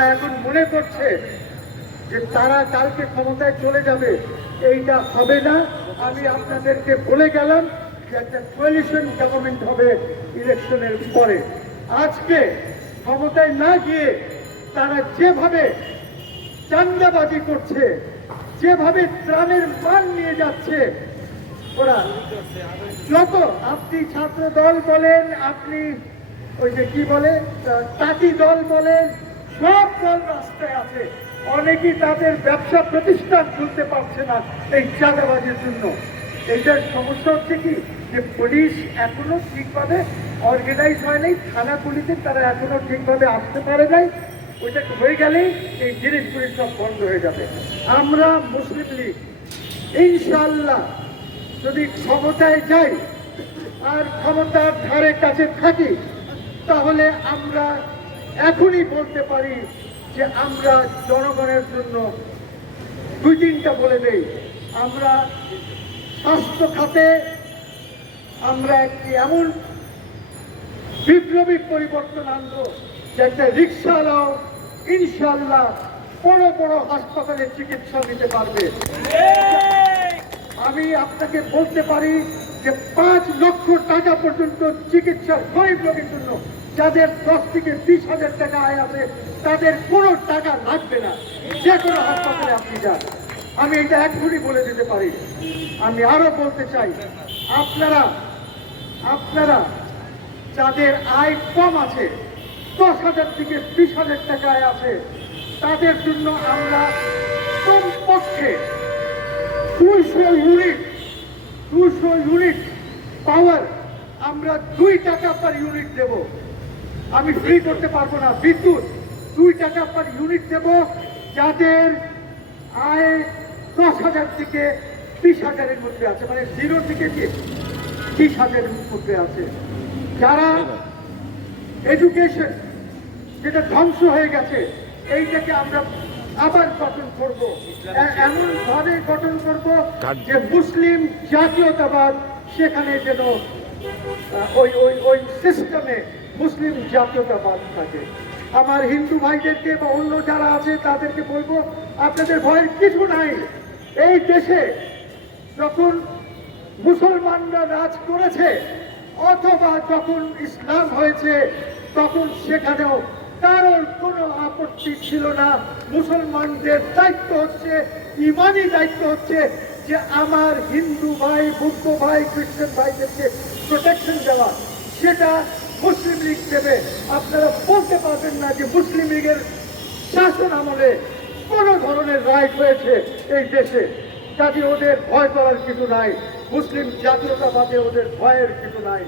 যারা এখন মনে করছে যে তারা কালকে ক্ষমতায় চলে যাবে, এইটা হবে না। আমি আপনাদেরকে বলে গেলাম যে একটা কোয়ালিশন গভর্নমেন্ট হবে ইলেকশনের পরে। আজকে ক্ষমতায় না গিয়ে তারা যেভাবে চাঁদাবাজি করছে, যেভাবে ত্রাণের মান নিয়ে যাচ্ছে, ওরা যত আপনি ছাত্র দল বলেন, আপনি ওই যে কি বলে তাঁতি দল বলেন, সব দল রাস্তায় আছে। অনেকেই তাদের ব্যবসা প্রতিষ্ঠান খুলতে পারছে না এই চাঁদাবাজির জন্য। এইটার সমস্যা হচ্ছে কি যে পুলিশ এখনো ঠিকভাবে অর্গানাইজ হয় নাই, থানাগুলিতে তারা এখনো ঠিকভাবে আসতে পারে নাই। ওইটা হয়ে গেলেই এই জিনিসগুলি সব বন্ধ হয়ে যাবে। আমরা মুসলিম লীগ ইনশাআল্লাহ যদি ক্ষমতায় যাই আর ক্ষমতার ধারে কাছে থাকি, তাহলে আমরা এখনই বলতে পারি যে আমরা জনগণের জন্য দুই তিনটা বলে দেই। আমরা স্বাস্থ্য খাতে আমরা একটি এমন বিপ্লবী পরিবর্তন আনবো যে একটা রিক্সাওয়ালাও ইনশাআল্লাহ বড় বড় হাসপাতালে চিকিৎসা নিতে পারবে। আমি আপনাকে বলতে পারি যে 5 লক্ষ টাকা পর্যন্ত চিকিৎসার গরিব রোগীর জন্য, যাদের 10 থেকে 20,000 টাকা আয় আছে, তাদের কোনো টাকা লাগবে না, যে কোনো হাসপাতালে আপনি যান। আমি এটা এখনই বলে দিতে পারি। আমি আরো বলতে চাই, আপনারা যাদের আয় কম আছে, 10,000 থেকে 20,000 টাকা আয় আছে, তাদের জন্য আমরা কমপক্ষে 200 ইউনিট পাওয়ার আমরা 2 টাকা পার ইউনিট দেব। আমি ফ্রি করতে পারবো না বিদ্যুৎ, 2 টাকা পার ইউনিট দেব। যাদের আয় 10,000 থেকে 20,000-এর মধ্যে আছে, মানে 0 থেকে 20,000-এর মধ্যে আছে, যারা এডুকেশন যেটা ধ্বংস হয়ে গেছে, এইটাকে আমরা আবার গঠন করব, এমন ভাবে গঠন করব যে মুসলিম জাতীয়তাবাদ সেখানে যেন ওই সিস্টেমে মুসলিম জাতীয়তাবাদ থাকে। আমার হিন্দু ভাইদেরকে বা অন্য যারা আছে তাদেরকে বলবো, আপনাদের ভয়ের কিছু নাই। এই দেশে যখন মুসলমানরা রাজ করেছে অথবা যখন ইসলাম হয়েছে, তখন সেখানেও কারোর কোনো আপত্তি ছিল না। মুসলমানদের দায়িত্ব হচ্ছে, ইমানি দায়িত্ব হচ্ছে যে আমার হিন্দু ভাই, বৌদ্ধ ভাই, খ্রিস্টান ভাইদেরকে প্রোটেকশন দেওয়া, সেটা মুসলিম লীগ দেবে। আপনারা বলতে পারবেন না যে মুসলিম লীগের শাসন আমলে কোনো ধরনের রাইট হয়েছে এই দেশে, কাজে ওদের ভয় করার কিছু নাই। মুসলিম জাতীয়তাবাদে ওদের ভয়ের কিছু নাই।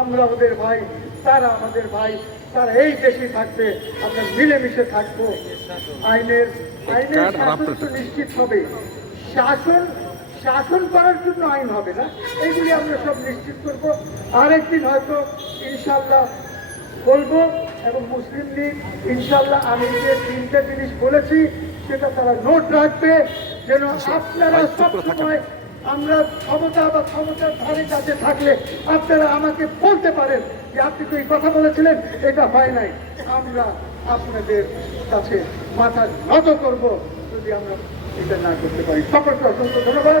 আমরা ওদের ভাই, তারা আমাদের ভাই, তারা এই দেশে থাকবে, আমরা মিলেমিশে থাকবো। আইনের শাসন তো নিশ্চিত হবে। শাসন করার জন্য আইন হবে না, এইগুলি আমরা সব নিশ্চিত করবো। আরেকদিন হয়তো ইনশাল্লাহ বলবো, এবং মুসলিম লীগ ইনশাল্লাহ আমি যে 3টে জিনিস বলেছি সেটা তারা নোট রাখবে, যেন আপনারা সবসময় আমরা ক্ষমতা বা ক্ষমতার ধারে কাছে থাকলে আপনারা আমাকে বলতে পারেন যে আপনি তো এই কথা বলেছিলেন, এটা হয় নাই। আমরা আপনাদের কাছে মাথা নত করব যদি আমরা এটা না করতে পারি। সকলকে অসংখ্য ধন্যবাদ।